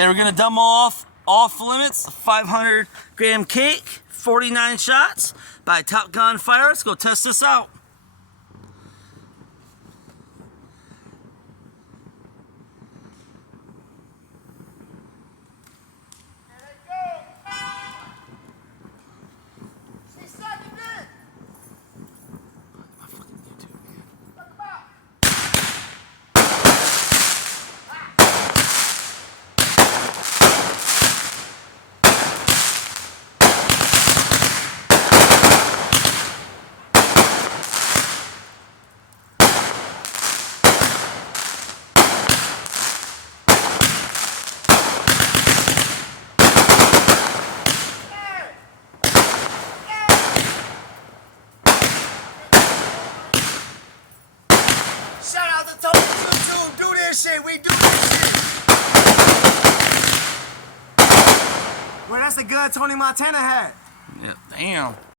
Okay, we're gonna demo off limits, 500 gram cake, 49 shots by Top Gun Fire. Let's go test this out. Shout out to Tony YouTube. Do this shit. We do this shit. Well, that's the gun Tony Montana had. Yeah, damn.